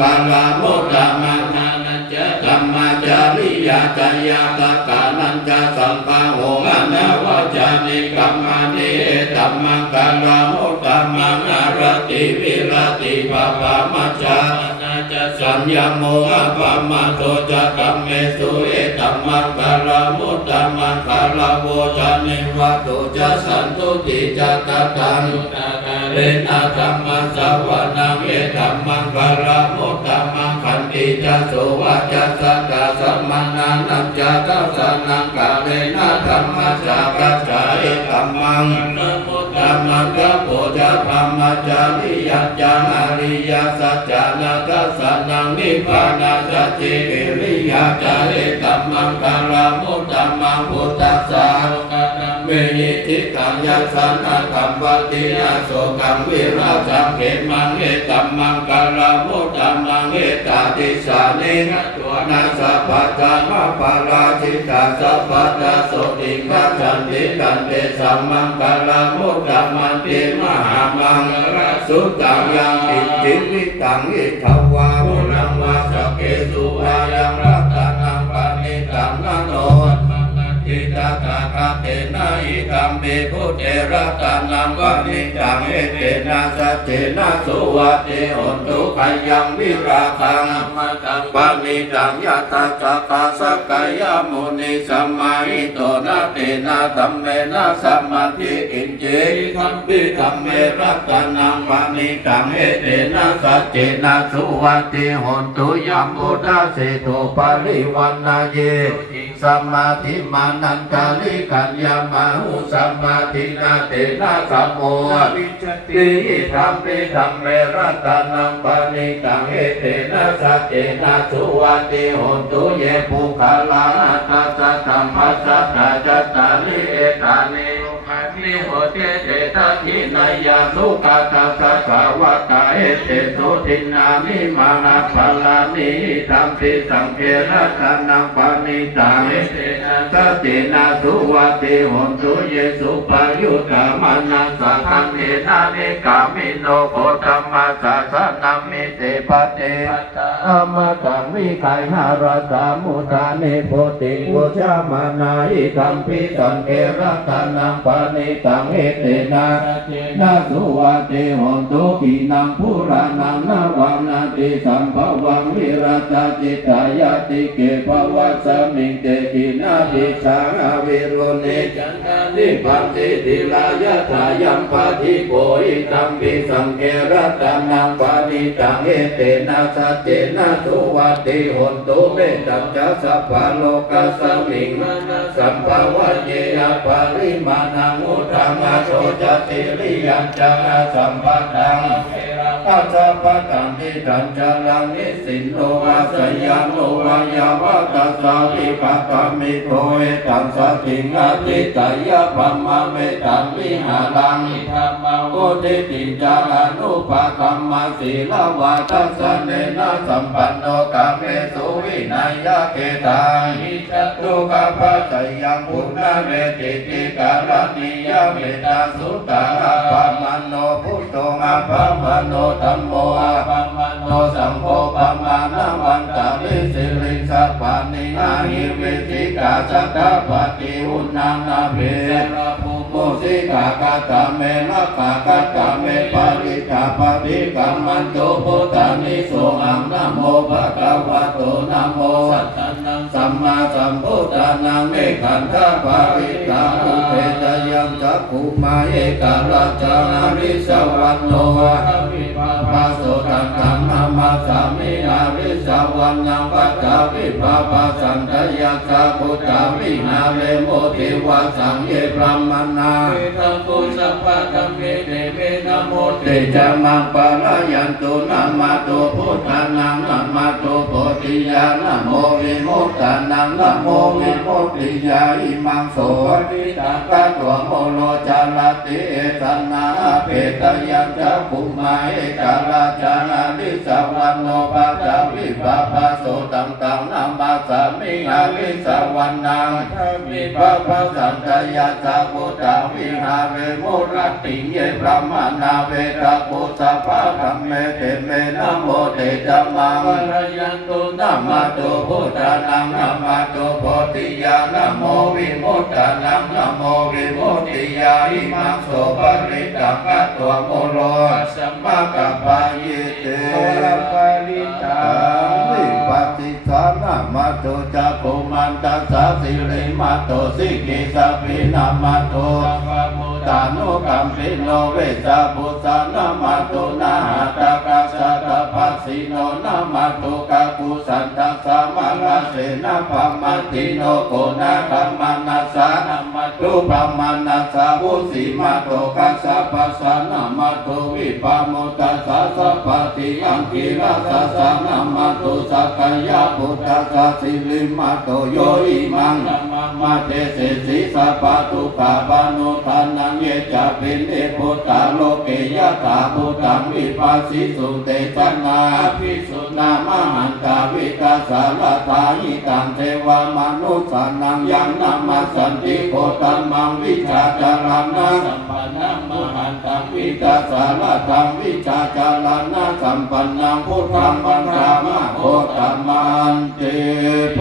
กาลมุตตมังนานัจจะธรรมจาริยาจายาตกานัญจะสัมภะโหอนาวัจจานิกัมมานิธรรมังกาลมุตตมังอารติวิรติภะภะมัจจานาจะสัญญโมอะปะมะโตจะกัมเมสุเอตัมมังกาลมุตตมังกาลโวจานิวัตตุจะสันตุติจะตตังเรนะธรรมะสวนังเอตัมมังกาลมุตตมังขันติจะโสวะจะสัตตะสัมมานันนัจจะตัสสะนังกาเรนะธรรมะสากัจจาเอตัมมังมุตตมังกะโพจะพรหมจาริยัจจาอริยสัจจานาทัสสะนังนิพพานาสัจจิวิริยะจาเอตัมมังกาลมุตตมังพุทธัสสะเมหิทิตังยัสสนะธัมปติอาโสกังวิราชังเขมังเอตัมมังกาลมุตตมังเอตติสานิตัวนาสัพพะธรรมปาราชิตาสัพพะตาโสติกัจฉันติกันเตสัมมังกาลมุตตมังติมหามังสุตังยังติจิวิตังอิทวามุนังวาสเกสุวายังรัตนังปานิตังนโนทิตาตากาเตนะอิธัมเมพุทเทระตานังวะนิจังเอเตนะสัจเจนะสุวัตเตหนตุขยังวิราคังปานิจังยะตาจักาสักกายมุนิสัมมาหิโตนะเตนะธัมเมนะสัมมาทิอินเจคัมปิธัมเมรัตนังปานิจังเอเตนะสัจเจนะสุวัตเตหนตุยัมมุตาเสโตปาริวันนาเยสัมมาทิมานันตาลิกัญญามาหุสัมมาทินาเตนะสัมโมวิจติธัมปิธัมเมรัตนังปานิตังเอเตนะสัจเจนะสุวัตติหนตุเยภูคาลาตัสสะธัมมัสสะตาจัตตาลิเอตานินิโหติเตตะทินายาสุขตัสสะสาวกาเอเตสุทินามิมานะภลานิธัมปิสังเขระตนังปานิตังเอเตนะสัจเจนะสุวัตติหนตุเยสุปายุตตมานัสสะคันเทนะนิกามิโนโคตัมมัสสะสะนัมมิเตปะเตอมตังวิไคหาราสามุทานิโพติโกชามานาอิธัมปิสังเขระตนังปานิตังเอเตนะนาสุวัตติหนตุขีนังพุรานังนาวังนาติสัมภวังวิรัตจิตายาติเกภวัสมิงเตกินาติสังอวิรุณิจันทานิปันติติลายะทายัมปะทิโกอิตัมปิสังเขระตนังปานิตังเอเตนะสัจเจนะสุวัตติหนตุเมตัจจะสัพพะโลกัสสมิงสัมภวะเยอะปริมาณังอุทธังอโสจติริยัญจังสัมปัตังอาสัพพตังทิตัญจลังนิสินโนวาสยามโนวายาวะตัสสะวิภัตตมิโภเอตังสัจจิงอติตายะพัมมะเมตังวิหารังธรรมโกติติจานุปะธัมมะศีลวาทัสสะเนนะสัมปันโนกาเมสุวินัยยะเกตังหิจตุกะปัจจยังปุณณเวติติกาลนิยเมตาสุตตะอะปะมโนพุทโธอะปะมโนธัมโมอะปะมโนสังโฆปะมานะวันตาลิสิริสัพพานิอาหิเวทิกาสัตตะปฏิอุณนานาเภภูโมสิกากาตเมละกากาตเมปาริกาปฏิกัมมันโตพุทธานิโสอังนะโมภะคะวะโตนะโมสัมมาสัมพุทธานังเอขันธปาริตาอุเทจยังจักขุมาเอกาลจานาริสวันโนภาโสตังธัมมามาสามิอาริสวันยังปัจจาวิภาปสันตยัสสะพุทธาวิหาเลโมทิวาสังเยพรหมนาธัมปุสัพพะธัมเมเตเวนะโมเตจามังปะระยันตุนะมาโตพุทธานังนะมาโตโพธิญาณโมวิมุตตานังนะโมวิมุตติญาอิมังโสติตังกะตัวโมโลจาลติเอตันนาเปตยัญจะภุมาเอกาลจานาลิสวันโนปัจจวิภาปโสตังตังนามาสามิ หาริสวรรณังวิภะภะสันตยาสาพุทธาวิหาเรมุรติเยพระมนาเวทะปุสสะภะธัมเมเตเมนะโมเตจัมมังวรยันตุนะมะโตพุทธานังนะมะโตโพธิยานะโมวิมุตตานังนะโมวิมุตติยาอิมังโสปริตังกัตถวโมโลสัมมากัปปะยิเตโอรปาริตังวิปัสสิสานะมะโตจักขุมันตัสสะสิริมาโตสิกิสัพพินามาโตสัพพะมุตานุกัมปิโนเวสะปุสสะนะมาโตนะหัตถะกัสสะตะภัสสิโนนะมาโตกะกุสันตัสสะมะลาเสนะภัมมัตติโนโกนะคัมมานัสสะนะมาโตภัมมานัสสะวุสิมาโตกัสสะปัสสะนะมาโตวิปามุตตัสสะสัพพติยัมปิรัสสะสะนะมาโตสักกายะพุทธัสสะสิริมาโตโยอิมังนะมาเตเสสิสัพพทุกขาปานุทานังเยจะปินเอพุทธาโลเกยะตาพุทธังวิปัสสิสุเตชะนาภิสุนามหันตาวิกาสารทายิตังเทวามนุสานังยังนามาสันติโคตัมมังวิชาจารณะสัมปันนังมหันตังวิกาสารทังวิชาจารณะสัมปันนังพุทธังปัญจามะโคตัมมันเตโพ